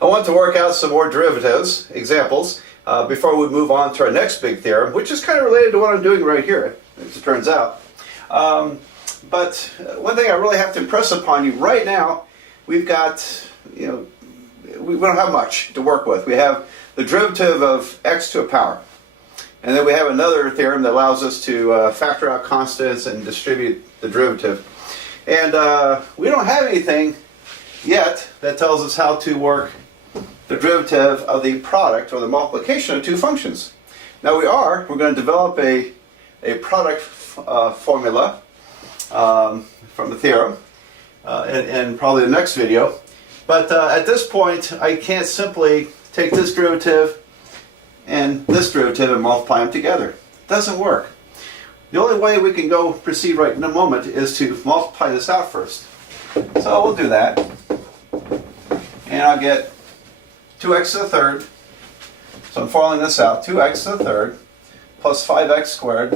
I want to work out some more derivatives, examples, before we move on to our next big theorem, which is kind of related to what I'm doing right here, as it turns out. But one thing I really have to impress upon you right now, we've got, we don't have much to work with. We have the derivative of x to a power. And then we have another theorem that allows us to factor out constants and distribute the derivative. And we don't have anything yet that tells us how to work the derivative of the product or the multiplication of two functions. Now we're going to develop a product formula from the theorem in probably the next video. But at this point, I can't simply take this derivative and this derivative and multiply them together. It doesn't work. The only way we can proceed right in a moment is to multiply this out first. So we'll do that. And I'll get 2x to the third. So I'm following this out. 2x to the third plus 5x squared.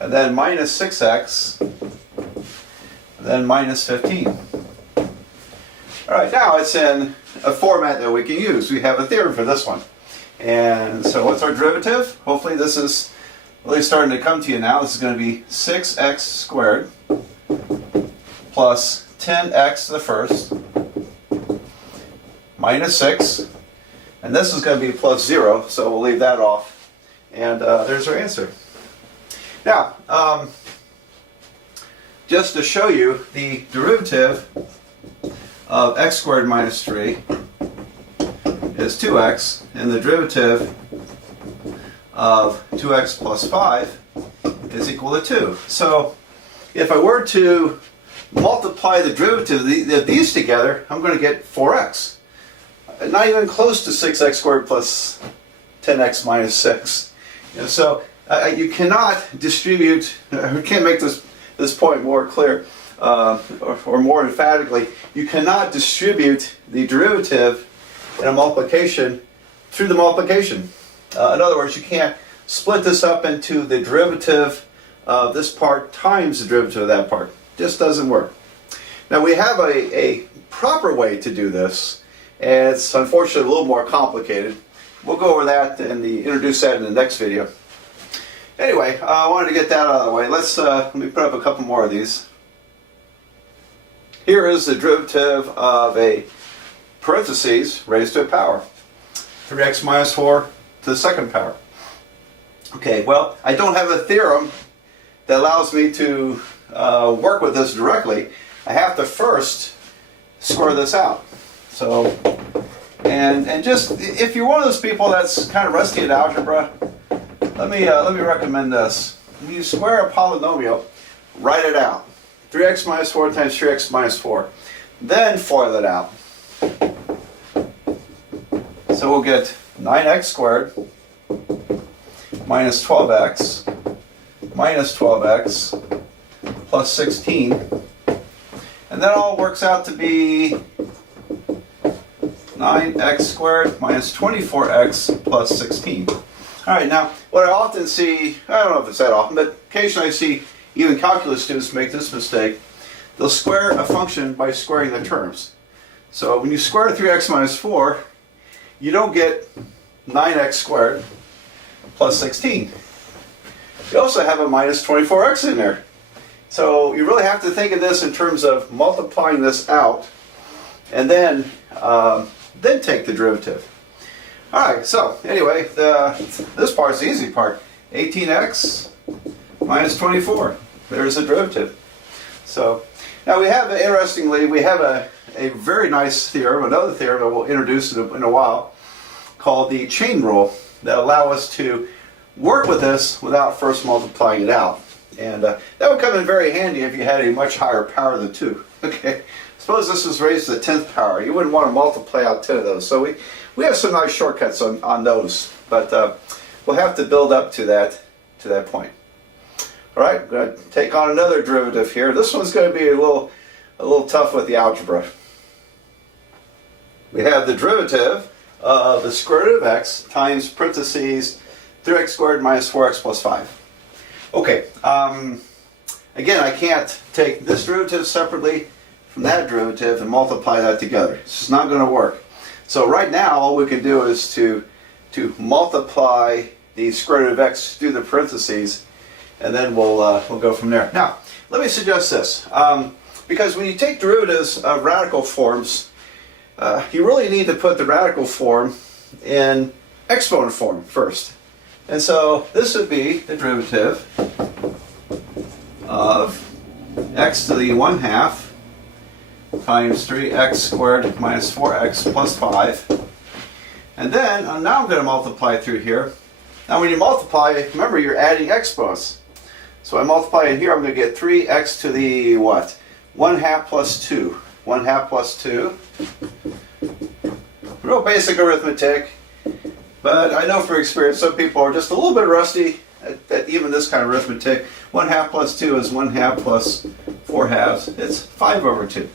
And then minus 6x. And then minus 15. Alright, now it's in a format that we can use. We have a theorem for this one. And so what's our derivative? Hopefully this is really starting to come to you now. This is going to be 6x squared plus 10x to the first minus 6. And this is going to be plus 0, so we'll leave that off. And there's our answer. Now, just to show you the derivative of x squared minus 3 is 2x, and the derivative of 2x plus 5 is equal to 2. So if I were to multiply the derivative of these together, I'm going to get 4x. Not even close to 6x squared plus 10x minus 6. So you cannot distribute, we can't make this point more clear or more emphatically, you cannot distribute the derivative in a multiplication through the multiplication. In other words, you can't split this up into the derivative of this part times the derivative of that part. Just doesn't work. Now we have a proper way to do this, and it's unfortunately a little more complicated. We'll go over that and introduce that in the next video. Anyway, I wanted to get that out of the way. Let me put up a couple more of these. Here is the derivative of a parentheses raised to a power. 3x minus 4 to the second power. Okay, well, I don't have a theorem that allows me to work with this directly. I have to first square this out. So, and just, if you're one of those people that's kind of rusty at algebra, let me recommend this. When you square a polynomial, write it out. 3x minus 4 times 3x minus 4. Then FOIL it out. So we'll get 9x squared minus 12x minus 12x plus 16. And that all works out to be 9x squared minus 24x plus 16. Alright, now what I often see, I don't know if it's that often, but occasionally I see even calculus students make this mistake. They'll square a function by squaring the terms. So when you square 3x minus 4, you don't get 9x squared plus 16. You also have a minus 24x in there. So you really have to think of this in terms of multiplying this out and then take the derivative. Alright, so anyway, this part's the easy part. 18x minus 24. There's the derivative. So now we have, interestingly, we have a very nice theorem, another theorem that we'll introduce in a while, called the chain rule, that allow us to work with this without first multiplying it out. And that would come in very handy if you had a much higher power than 2. Okay, suppose this was raised to the 10th power. You wouldn't want to multiply out 10 of those. So we have some nice shortcuts on those, but we'll have to build up to that point. All right, I'm going to take on another derivative here. This one's going to be a little tough with the algebra. We have the derivative of the square root of x times parentheses 3x squared minus 4x plus 5. Okay, again, I can't take this derivative separately from that derivative and multiply that together. It's just not going to work. So right now, all we can do is to multiply the square root of x through the parentheses, and then we'll go from there. Now, let me suggest this. Because when you take derivatives of radical forms, you really need to put the radical form in exponent form first. And so this would be the derivative of x to the 1/2 times 3x squared minus 4x plus 5. And then, now I'm going to multiply through here. Now when you multiply, remember you're adding exponents. So I multiply it here, I'm going to get 3x to the what? 1/2 plus 2. 1/2 plus 2. Real basic arithmetic. But I know from experience some people are just a little bit rusty at even this kind of arithmetic. 1/2 plus 2 is 1/2 plus 4/2. It's 5 over 2.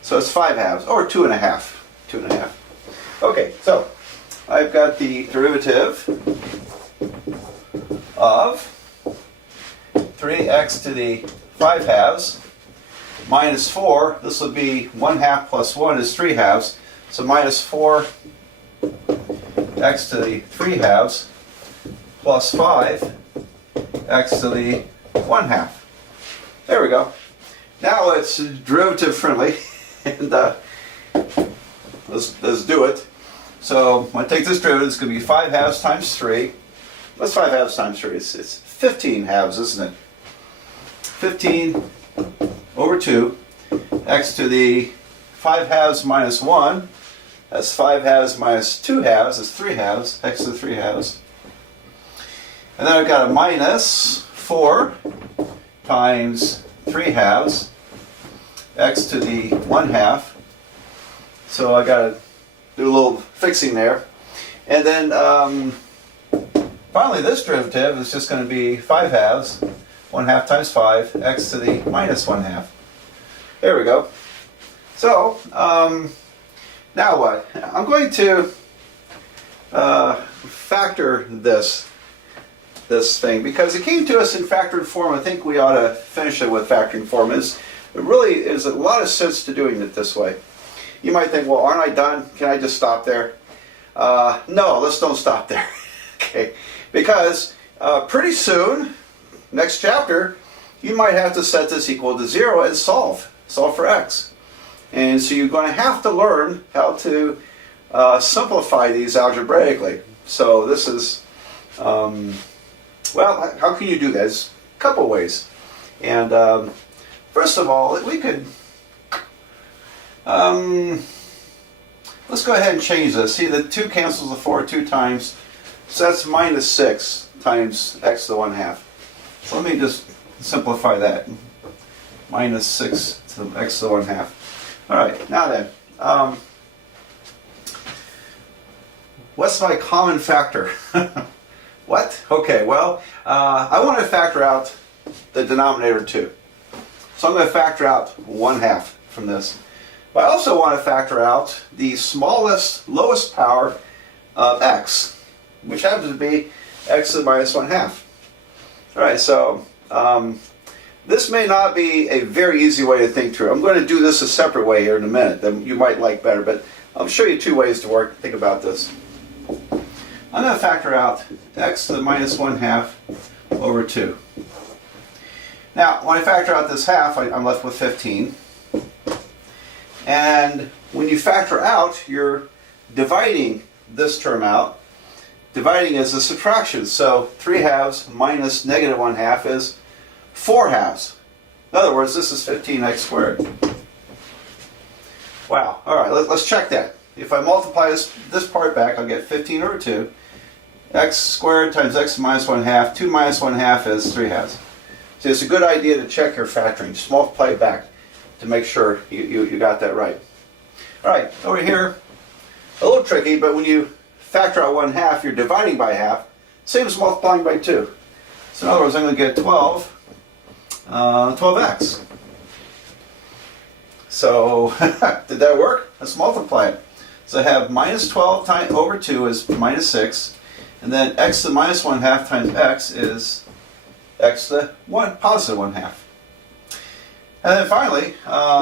So it's 5/2, or 2.5. 2.5. Okay, so I've got the derivative of 3x to the 5/2 minus 4. This will be 1/2 plus 1 is 3/2. So minus 4 x to the 3/2 plus 5 x to the 1/2. There we go. Now it's derivative friendly, and let's do it. So when I take this derivative, it's going to be 5/2 times 3. What's 5/2 times 3? It's 15/2, isn't it? 15 over 2 x to the 5/2 minus 1. That's 5/2 minus 2/2 is 3/2, x to the 3/2. And then I've got a minus 4 times 3/2 x to the 1/2. So I got to do a little fixing there. And then finally this derivative is just going to be 5/2, 1/2 times 5, x to the minus 1/2. There we go. So, now what? I'm going to factor this thing because it came to us in factored form. I think we ought to finish it with factoring form. It really is a lot of sense to doing it this way. You might think, well, aren't I done? Can I just stop there? No, let's don't stop there. Okay, because pretty soon, next chapter, you might have to set this equal to 0 and solve for x. And so you're going to have to learn how to simplify these algebraically. So this is, well, how can you do that? There's a couple ways. And first of all, we could, let's go ahead and change this. See, the 2 cancels the 4 2 times. So that's minus 6 times x to the 1/2. So let me just simplify that. Minus 6 to the x to the 1/2. All right, now then, what's my common factor? What? Okay, well, I want to factor out the denominator too. So I'm going to factor out 1/2 from this. But I also want to factor out the smallest, lowest power of x, which happens to be x to the minus 1/2. All right, so this may not be a very easy way to think through. I'm going to do this a separate way here in a minute that you might like better, but I'll show you 2 ways to think about this. I'm going to factor out x to the minus 1/2 over 2. Now, when I factor out this half, I'm left with 15. And when you factor out, you're dividing this term out. Dividing is a subtraction, so 3/2 minus negative 1/2 is 4/2. In other words, this is 15x squared. Wow. All right, let's check that. If I multiply this part back, I'll get 15 over 2. X squared times x minus 1/2. 2 minus 1/2 is 3/2. So it's a good idea to check your factoring. Just multiply it back to make sure you got that right. All right, over here, a little tricky, but when you factor out 1/2, you're dividing by half. Same as multiplying by 2. So in other words, I'm going to get 12x. So did that work? Let's multiply it. So I have minus 12 over 2 is minus 6. And then x to the minus 1/2 times x is x to the positive 1/2. And then finally,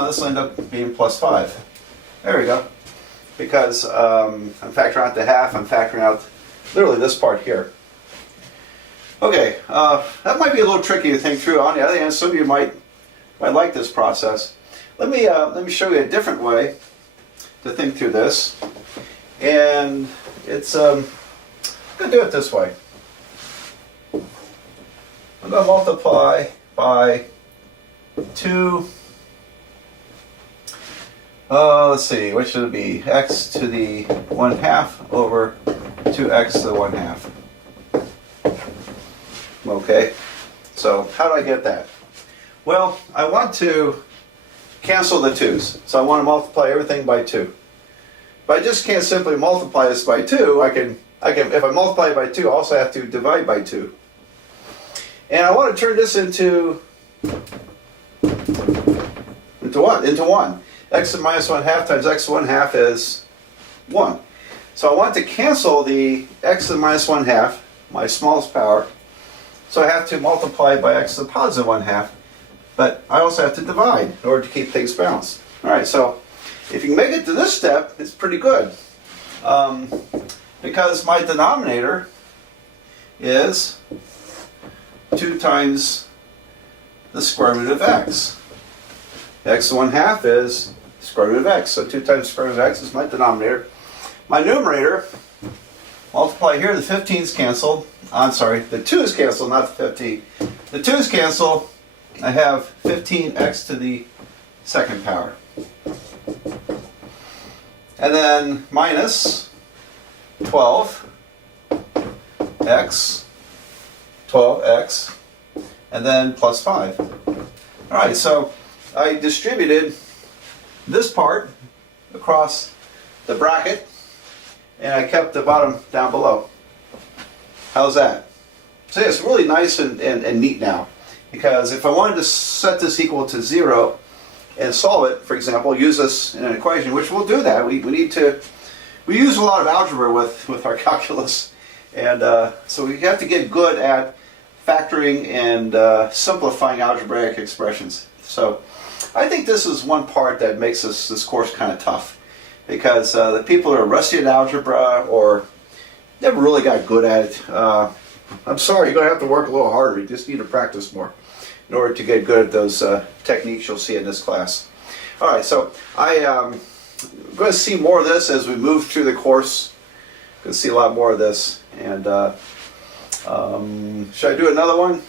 this will end up being plus 5. There we go. Because I'm factoring out the half, I'm factoring out literally this part here. Okay, that might be a little tricky to think through. On the other hand, some of you might like this process. Let me show you a different way to think through this. And it's I'm going to do it this way. I'm going to multiply by 2, let's see, what should it be? X to the 1/2 over 2x to the 1/2. Okay, so how do I get that? Well, I want to cancel the 2's, so I want to multiply everything by 2. But I just can't simply multiply this by 2. I can if I multiply it by 2, I also have to divide by 2. And I want to turn this into what? Into 1. X to the minus 1/2 times x to the 1/2 is 1. So I want to cancel the x to the minus 1/2, my smallest power. So I have to multiply by x to the positive 1/2. But I also have to divide in order to keep things balanced. All right, so if you can make it to this step, it's pretty good. Because my denominator is 2 times the square root of x. X to the 1/2 is square root of x. So 2 times square root of x is my denominator. My numerator, multiply here, the 15's canceled. I'm sorry, the 2 is canceled, not the 15. The 2 is canceled. I have 15x to the second power. And then minus 12x, and then plus 5. All right, so I distributed this part across the bracket, and I kept the bottom down below. How's that? So yeah, it's really nice and neat now. Because if I wanted to set this equal to 0 and solve it, for example, use this in an equation, which we'll do that. We use a lot of algebra with our calculus, and so we have to get good at factoring and simplifying algebraic expressions. So I think this is one part that makes this course kind of tough, because the people who are rusty at algebra or never really got good at it, I'm sorry, you're going to have to work a little harder. You just need to practice more in order to get good at those techniques you'll see in this class. All right, so I'm going to see more of this as we move through the course. Going to see a lot more of this. And should I do another one?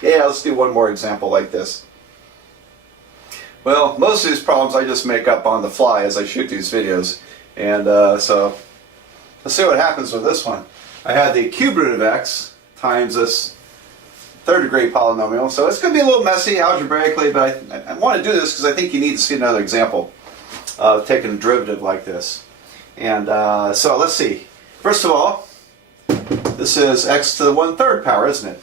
Yeah, let's do one more example like this. Well, most of these problems I just make up on the fly as I shoot these videos. And so let's see what happens with this one. I had the cube root of x times this third degree polynomial. So it's going to be a little messy algebraically, but I want to do this because I think you need to see another example of taking a derivative like this. And so let's see. First of all, this is x to the 1/3 power, isn't it?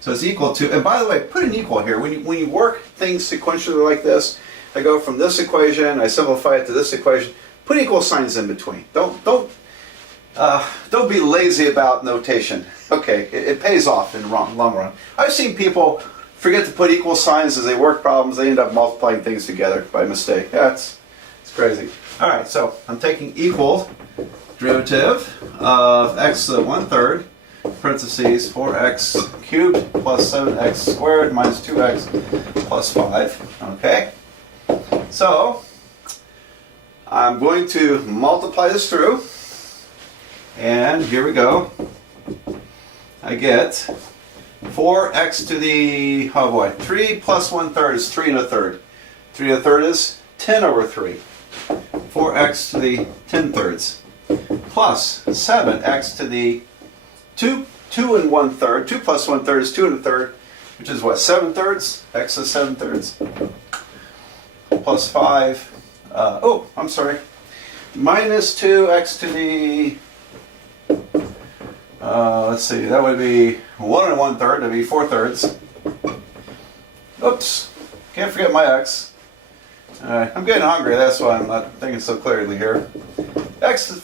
So it's equal to, and by the way, put an equal here. When you work things sequentially like this, I go from this equation, I simplify it to this equation, put equal signs in between. Don't be lazy about notation. Okay, it pays off in the long run. I've seen people forget to put equal signs as they work problems. They end up multiplying things together by mistake. Yeah, it's crazy. All right, so I'm taking equal derivative of x to the 1/3, parentheses 4x cubed plus 7x squared minus 2x plus 5. Okay, so I'm going to multiply this through. And here we go. I get 4x to the, oh boy, 3 plus 1/3 is 3 1/3. 3 1/3 is 10 over 3. 4x to the 10/3 plus 7x to the 2 1/3. 2 plus 1/3 is 2 1/3, which is what, 7/3? X is 7/3. Plus 5. Oh, I'm sorry. Minus 2x to the, let's see, that would be 1 1/3, that would be 4/3. Oops, can't forget my x. I'm getting hungry, that's why I'm not thinking so clearly here. 2x to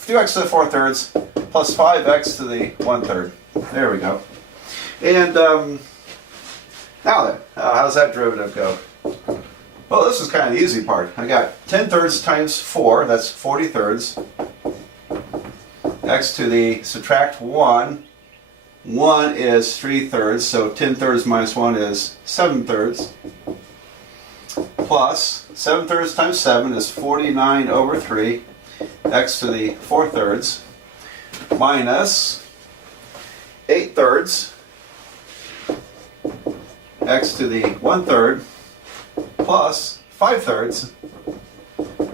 the 4/3 plus 5x to the 1/3. There we go. And Now then, how's that derivative go? Well, this is kind of the easy part. I got 10 thirds times 4, that's 40 thirds. X to the, subtract 1. 1 is 3 thirds, so 10 thirds minus 1 is 7 thirds. Plus 7 thirds times 7 is 49 over 3. X to the 4 thirds. Minus 8 thirds. X to the 1 third. Plus 5 thirds.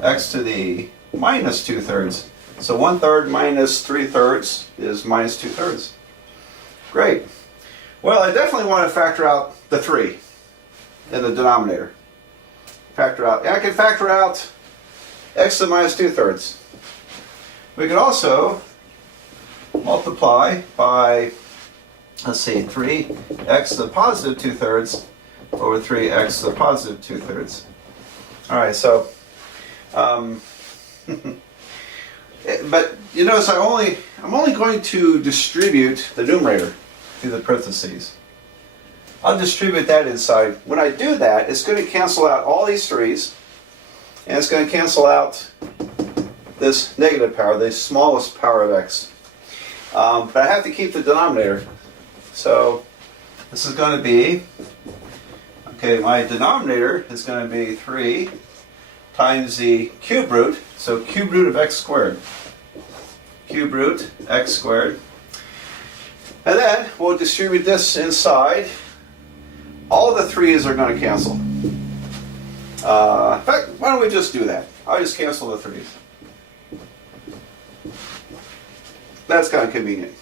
X to the minus 2 thirds. So 1 third minus 3 thirds is minus 2 thirds. Great. Well, I definitely want to factor out the 3 in the denominator. Factor out. I can factor out x to the minus 2 thirds. We could also multiply by, let's see, 3x to the positive 2 thirds over 3x to the positive 2 thirds. All right, so, but you notice I'm only going to distribute the numerator through the parentheses. I'll distribute that inside. When I do that, it's going to cancel out all these 3's, and it's going to cancel out this negative power, the smallest power of x. But I have to keep the denominator. So this is going to be, okay, my denominator is going to be 3 times the cube root, so cube root of x squared. Cube root x squared. And then we'll distribute this inside. All the 3's are going to cancel. In fact, why don't we just do that? I'll just cancel the 3's. That's kind of convenient.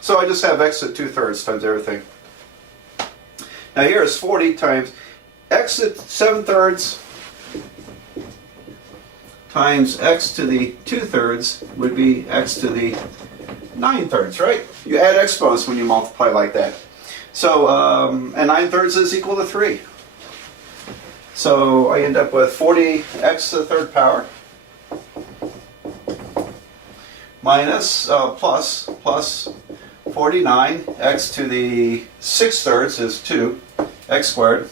So I just have x at 2 thirds times everything. Now here is 40 times x at 7 thirds times x to the 2 thirds would be x to the 9 thirds, right? You add exponents when you multiply like that. So, and 9 thirds is equal to 3. So I end up with 40x to the third power minus, plus 49, x to the 6 thirds is 2, x squared,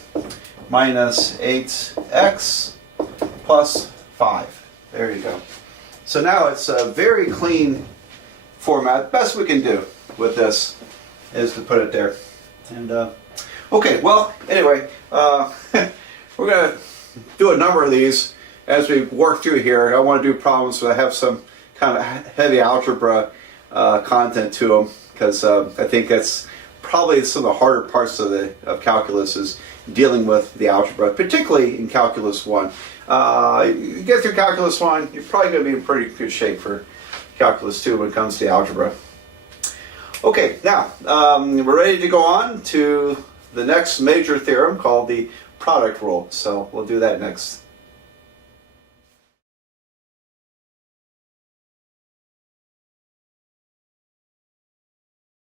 minus 8x plus 5. There you go. So now it's a very clean format. Best we can do with this is to put it there. And okay, well, anyway, we're going to do a number of these as we work through here. I want to do problems that have some kind of heavy algebra content to them, because I think that's probably some of the harder parts of calculus is dealing with the algebra, particularly in calculus 1. You get through calculus 1, you're probably going to be in pretty good shape for calculus 2 when it comes to algebra. Okay, now we're ready to go on to the next major theorem called the product rule. So we'll do that next.